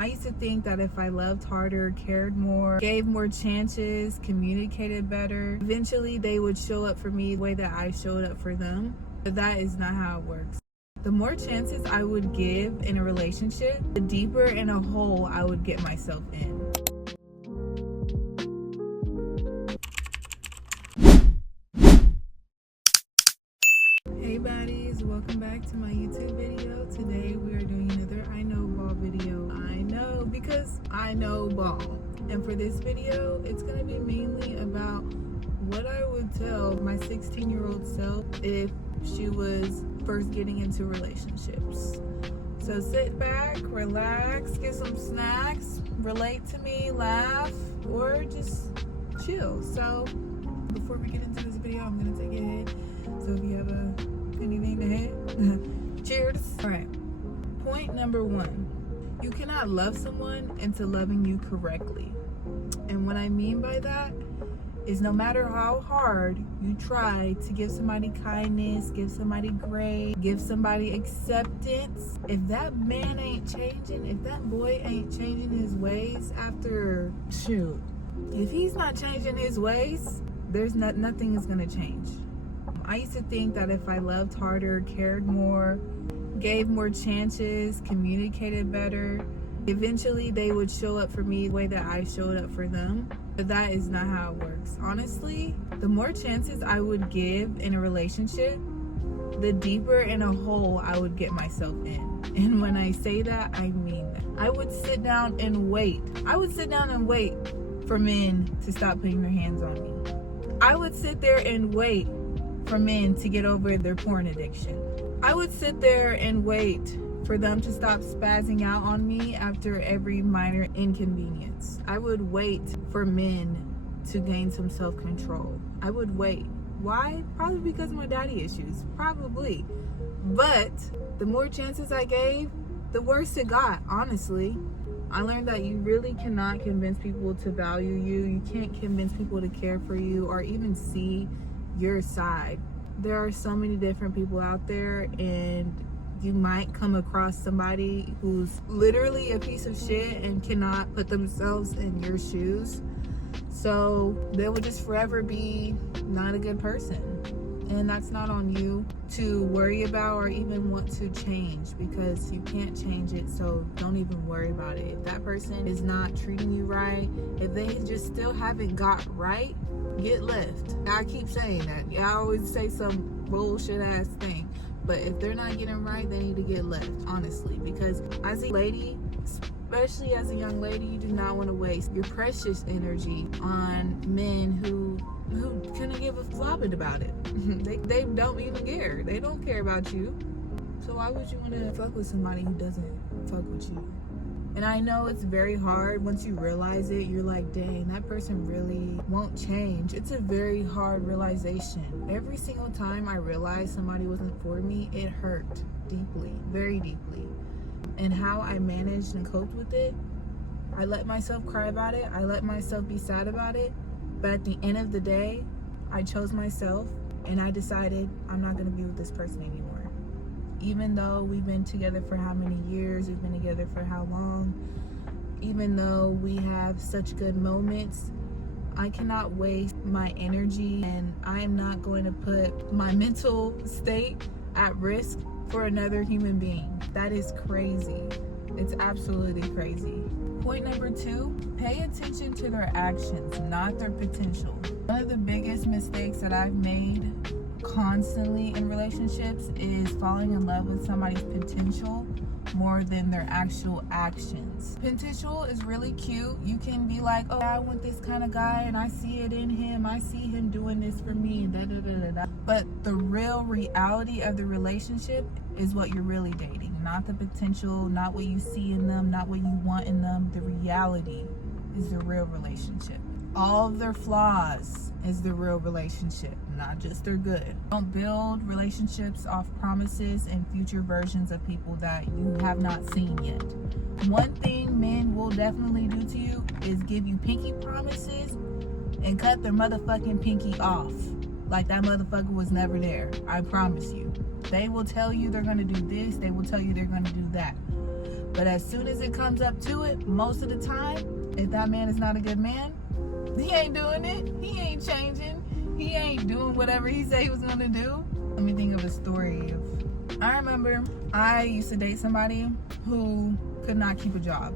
I used to think that if I loved harder, cared more, gave more chances, communicated better, eventually they would show up for me the way that I showed up for them. But that is not how it works. The more chances I would give in a relationship, the deeper in a hole I would get myself in. Hey baddies, welcome back to my YouTube video. Today we are doing another I know ball video. I know because I know ball. And for this video, it's going to be mainly about what I would tell my 16-year-old self if she was first getting into relationships. So sit back, relax, get some snacks, relate to me, laugh, or just chill. So before we get into this video, I'm going to take a hit. So if you have anything to hit, cheers. All right, point number one. You cannot love someone into loving you correctly. And what I mean by that is no matter how hard you try to give somebody kindness, give somebody grace, give somebody acceptance, if that man ain't changing, if that boy ain't changing his ways after, if he's not changing his ways, there's nothing is gonna change. I used to think that if I loved harder, cared more, gave more chances, communicated better, eventually they would show up for me the way that I showed up for them. But that is not how it works. Honestly, the more chances I would give in a relationship, the deeper in a hole I would get myself in. And when I say that, I mean that. I would sit down and wait. I would sit down and wait for men to stop putting their hands on me. I would sit there and wait for men to get over their porn addiction. I would sit there and wait for them to stop spazzing out on me after every minor inconvenience. I would wait for men to gain some self-control. I would wait. Why? Probably because of my daddy issues. Probably. But the more chances I gave, the worse it got, honestly. I learned that you really cannot convince people to value you. You can't convince people to care for you or even see your side. There are so many different people out there, and you might come across somebody who's literally a piece of shit and cannot put themselves in your shoes. So they will just forever be not a good person. And that's not on you to worry about or even want to change, because you can't change it, so don't even worry about it. If that person is not treating you right, if they just still haven't got right, get left. I keep saying that. I always say some bullshit ass thing. But if they're not getting right, they need to get left, honestly. Because as a lady, especially as a young lady, you do not want to waste your precious energy on men who couldn't give a flopping about it. They don't even care. They don't care about you. So why would you want to fuck with somebody who doesn't fuck with you? And I know it's very hard. Once you realize it, you're like, dang, that person really won't change. It's a very hard realization. Every single time I realized somebody wasn't for me, it hurt deeply, very deeply. And how I managed and coped with it, I let myself cry about it. I let myself be sad about it. But at the end of the day, I chose myself, and I decided I'm not going to be with this person anymore. Even though we've been together for how many years, we've been together for how long, even though we have such good moments, I cannot waste my energy, and I am not going to put my mental state at risk for another human being. That is crazy. It's absolutely crazy. Point number two, pay attention to their actions, not their potential. One of the biggest mistakes that I've made constantly in relationships is falling in love with somebody's potential more than their actual actions. Potential is really cute. You can be like, oh, I want this kind of guy and I see it in him. I see him doing this for me. But the real reality of the relationship is what you're really dating, not the potential, not what you see in them, not what you want in them. The reality is the real relationship. All of their flaws is the real relationship, not just their good. Don't build relationships off promises and future versions of people that you have not seen yet. One thing men will definitely do to you is give you pinky promises and cut their motherfucking pinky off like that motherfucker was never there. I promise you. They will tell you they're going to do this, they will tell you they're going to do that. But as soon as it comes up to it, most of the time, if that man is not a good man, he ain't doing it. He ain't changing. He ain't doing whatever he said he was gonna do. Let me think of a story. I remember I used to date somebody who could not keep a job.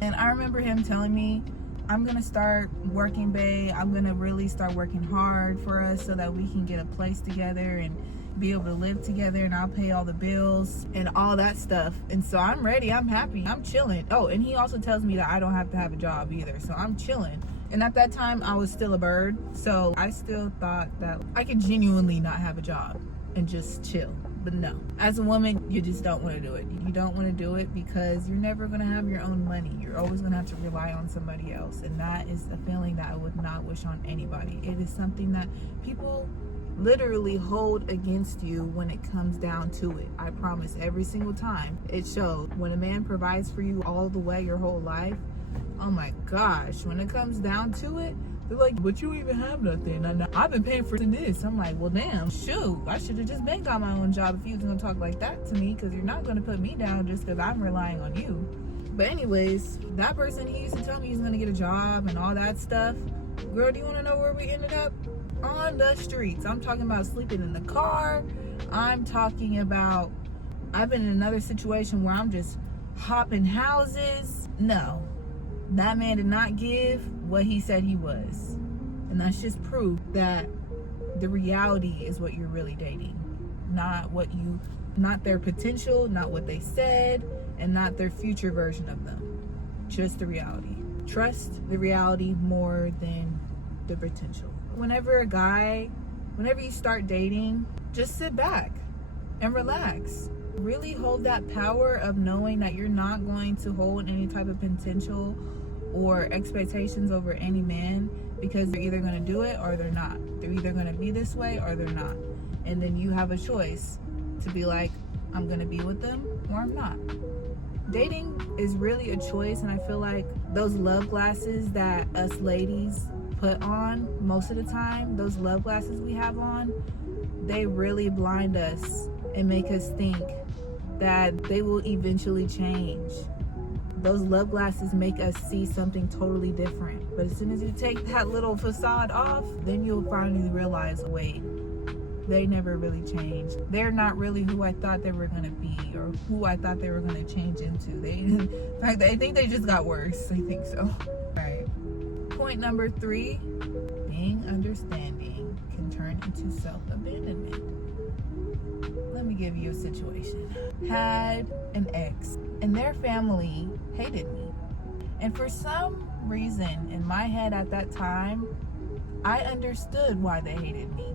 And I remember him telling me, I'm gonna start working, babe. I'm gonna really start working hard for us so that we can get a place together and be able to live together, and I'll pay all the bills and all that stuff. And so I'm ready, I'm happy, I'm chilling. Oh, and he also tells me that I don't have to have a job either, so I'm chilling. And at that time I was still a bird, so I still thought that I could genuinely not have a job and just chill. But no, as a woman, you just don't want to do it. You don't want to do it because you're never going to have your own money. You're always going to have to rely on somebody else, and that is a feeling that I would not wish on anybody. It is something that people literally hold against you when it comes down to it. I promise, every single time it shows. When a man provides for you all the way your whole life, oh my gosh, when it comes down to it, they're like, but you even have nothing. I've been paying for this. I'm like, well, damn, shoot, I should have just been got my own job if you was gonna talk like that to me, because you're not gonna put me down just because I'm relying on you. But anyways, that person, he used to tell me he's gonna get a job and all that stuff. Girl, do you want to know where we ended up? On the streets. I'm talking about sleeping in the car. I'm talking about, I've been in another situation where I'm just hopping houses. No, that man did not give what he said he was. And that's just proof that the reality is what you're really dating. Not their potential, not what they said, and not their future version of them. Just the reality. Trust the reality more than the potential. Whenever you start dating, just sit back and relax. Really hold that power of knowing that you're not going to hold any type of potential or expectations over any man, because they're either going to do it or they're not. They're either going to be this way or they're not. And then you have a choice to be like, I'm going to be with them or I'm not. Dating is really a choice, and I feel like those love glasses that us ladies put on most of the time, those love glasses we have on, they really blind us and make us think that they will eventually change. Those love glasses make us see something totally different. But as soon as you take that little facade off, then you'll finally realize, wait, they never really changed. They're not really who I thought they were gonna be, or who I thought they were gonna change into. I think they just got worse. I think so. All right. Point number 3, being understanding can turn into self-abandonment. Let me give you a situation. Had an ex, and their family hated me. And for some reason, in my head at that time, I understood why they hated me.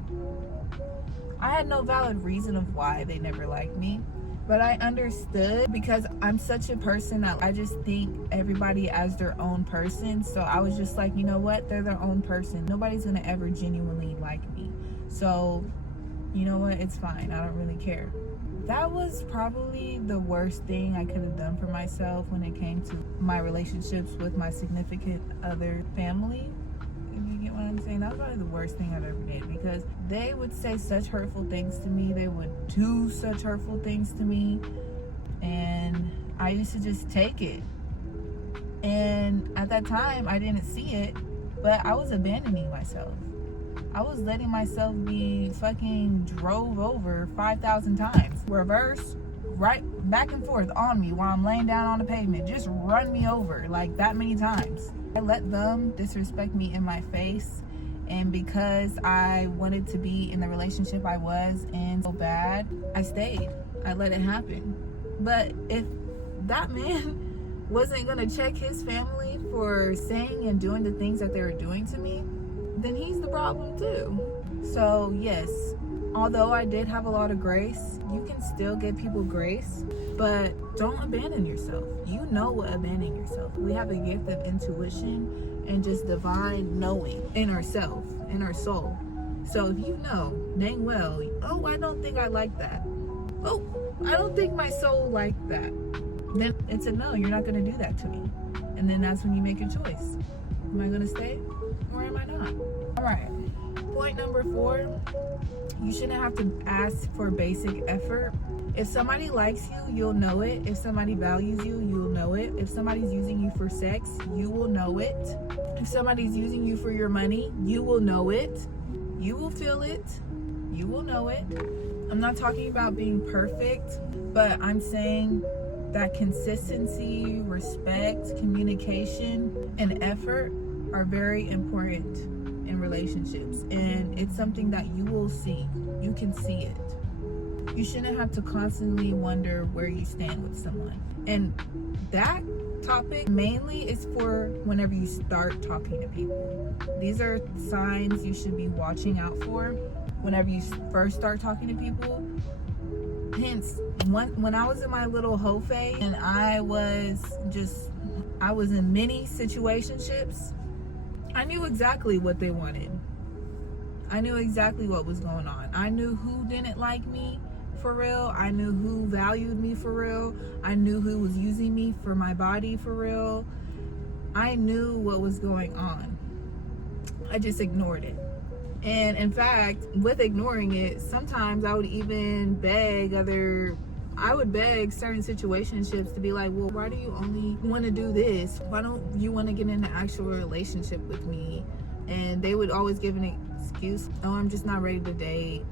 I had no valid reason of why they never liked me, but I understood, because I'm such a person that I just think everybody as their own person. So I was just like, you know what? They're their own person. Nobody's gonna ever genuinely like me. So, you know what? It's fine. I don't really care. That was probably the worst thing I could have done for myself when it came to my relationships with my significant other family. If you get what I'm saying, that was probably the worst thing I've ever did, because they would say such hurtful things to me. They would do such hurtful things to me, and I used to just take it. And at that time, I didn't see it, but I was abandoning myself. I was letting myself be fucking drove over 5,000 times. Reverse, right back and forth on me while I'm laying down on the pavement. Just run me over like that many times. I let them disrespect me in my face, and because I wanted to be in the relationship I was in so bad, I stayed. I let it happen. But if that man wasn't gonna check his family for saying and doing the things that they were doing to me, then he's the problem too. So yes, although I did have a lot of grace, you can still give people grace, but don't abandon yourself. You know what abandoning yourself. We have a gift of intuition and just divine knowing in ourselves, in our soul. So if you know dang well, oh, I don't think I like that. Oh, I don't think my soul liked that. Then it's a no, you're not gonna do that to me. And then that's when you make a choice. Am I gonna stay or am I not? All right, point number 4, you shouldn't have to ask for basic effort If somebody likes you, you'll know it. If somebody values you, you'll know it. If somebody's using you for sex, you will know it. If somebody's using you for your money, you will know it. You will feel it. You will know it. I'm not talking about being perfect, but I'm saying that consistency, respect, communication, and effort are very important in relationships. And it's something that you will see. You can see it. You shouldn't have to constantly wonder where you stand with someone. And that topic mainly is for whenever you start talking to people. These are signs you should be watching out for whenever you first start talking to people. Hence, when I was in my little hoe phase and I was in many situationships, I knew exactly what they wanted. I knew exactly what was going on. I knew who didn't like me for real. I knew who valued me for real. I knew who was using me for my body for real. I knew what was going on. I just ignored it. And in fact, with ignoring it, sometimes I would even beg certain situationships to be like, well, why do you only want to do this? Why don't you want to get in an actual relationship with me? And they would always give an excuse. Oh, I'm just not ready to date.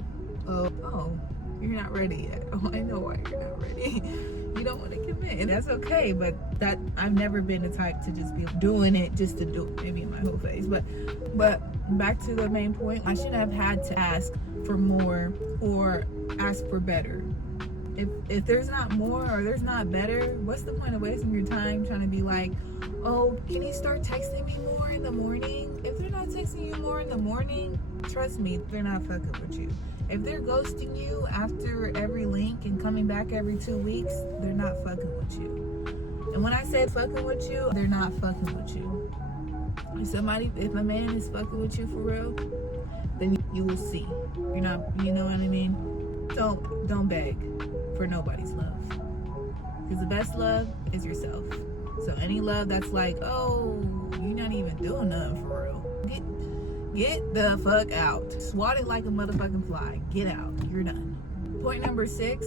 Oh, you're not ready yet. Oh, I know why you're not ready. You don't want to commit, and that's okay. But that I've never been the type to just be doing it just to do it. Maybe in my whole phase, but back to the main point. I shouldn't have had to ask for more or ask for better. If there's not more or there's not better, what's the point of wasting your time trying to be like, oh, can you start texting me more in the morning? If they're not texting you more in the morning, trust me, they're not fucking with you. If they're ghosting you after every link and coming back every 2 weeks, they're not fucking with you. And when I said fucking with you, they're not fucking with you. If a man is fucking with you for real, then you will see. You're not, you know what I mean? Don't beg for nobody's love. Because the best love is yourself. So any love that's like, oh, you're not even doing nothing for real. Get the fuck out. Swat it like a motherfucking fly. Get out. You're done. Point number 6.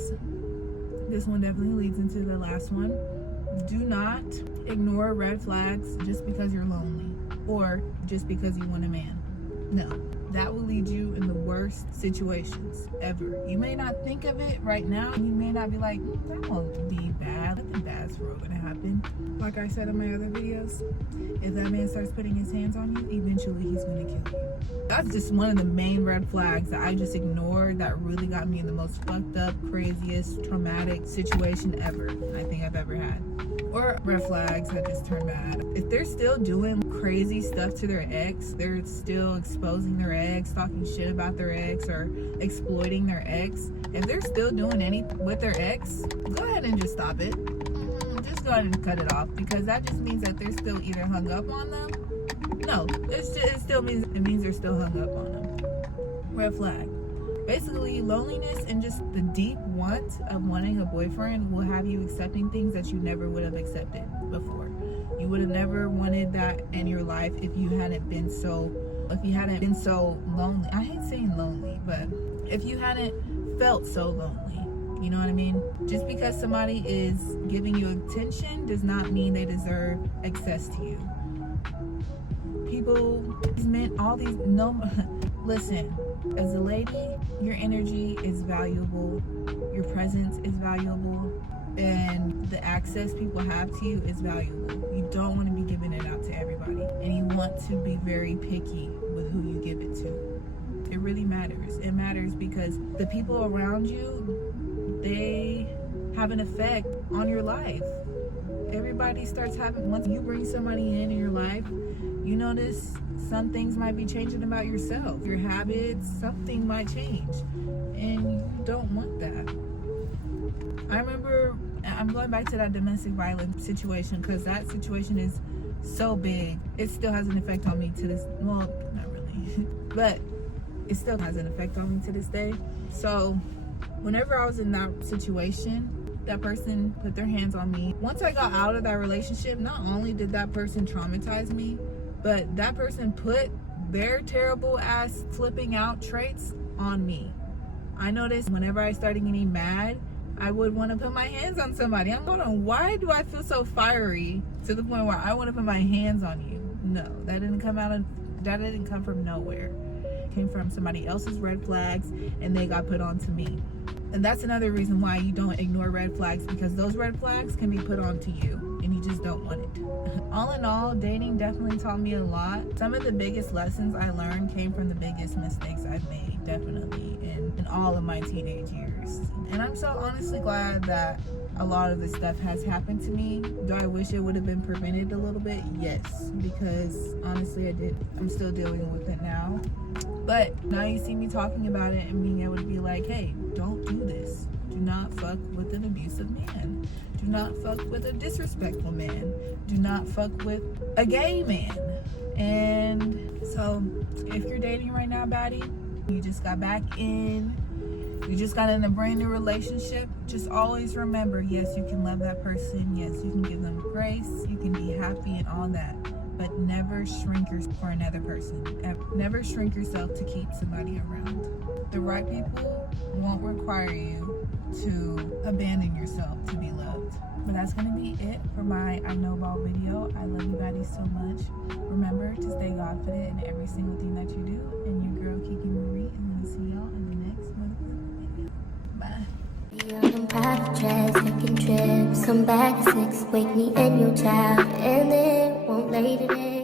This one definitely leads into the last one. Do not ignore red flags just because you're lonely or just because you want a man. No, that will lead you in the worst situations ever. You may not think of it right now. You may not be like, that won't be bad. Nothing bad's for gonna happen. Like I said in my other videos, if that man starts putting his hands on you, eventually he's gonna kill you. That's just one of the main red flags that I just ignored that really got me in the most fucked up, craziest, traumatic situation ever I think I've ever had. Or red flags that just turn bad. If they're still doing crazy stuff to their ex, they're still exposing their ex, talking shit about their ex, or exploiting their ex. If they're still doing anything with their ex, go ahead and just stop it. Just go ahead and cut it off, because that just means that they're still either hung up on them. No, it means they're still hung up on them. Red flag. Basically, loneliness and just the deep want of wanting a boyfriend will have you accepting things that you never would have accepted before. You would have never wanted that in your life if you hadn't been so lonely. I hate saying lonely, but if you hadn't felt so lonely, you know what I mean? Just because somebody is giving you attention does not mean they deserve access to you. Listen, as a lady, your energy is valuable, your presence is valuable, and the access people have to you is valuable. You don't want to be giving it out to everybody, and you want to be very picky with who you give it to. It really matters. It matters because the people around you, they have an effect on your life. Everybody starts having, once you bring somebody in your life, you notice some things might be changing about yourself. Your habits, something might change. And you don't want that. I remember, I'm going back to that domestic violence situation because that situation is so big. It still has an effect on me to this, well, not really, but it still has an effect on me to this day. So whenever I was in that situation, that person put their hands on me. Once I got out of that relationship, not only did that person traumatize me, but that person put their terrible ass flipping out traits on me. I noticed whenever I started getting mad, I would want to put my hands on somebody. I'm going, why do I feel so fiery to the point where I want to put my hands on you? No, that didn't come from nowhere. It came from somebody else's red flags, and they got put onto me. And that's another reason why you don't ignore red flags, because those red flags can be put onto you and you just don't want it. All in all, dating definitely taught me a lot. Some of the biggest lessons I learned came from the biggest mistakes I've made, definitely, in all of my teenage years. And I'm so honestly glad that a lot of this stuff has happened to me. Do I wish it would have been prevented a little bit? Yes, because honestly I did. I'm still dealing with it now. But now you see me talking about it and being able to be like, hey, don't do this. Do not fuck with an abusive man. Do not fuck with a disrespectful man. Do not fuck with a gay man. And so if you're dating right now, baddie, you just got back in, you just got in a brand new relationship, just always remember, yes, you can love that person. Yes, you can give them grace. You can be happy and all that. But never shrink yourself for another person. Ever. Never shrink yourself to keep somebody around. The right people won't require you to abandon yourself to be loved. But that's going to be it for my I Know Ball video. I love you baddies so much. Remember to stay confident in every single thing that you do. And your girl Kiki Marie, and I'm going to see y'all in the next video. Bye. On private jets, taking trips. Come back at 6, wake me and your child, and then won't lay today.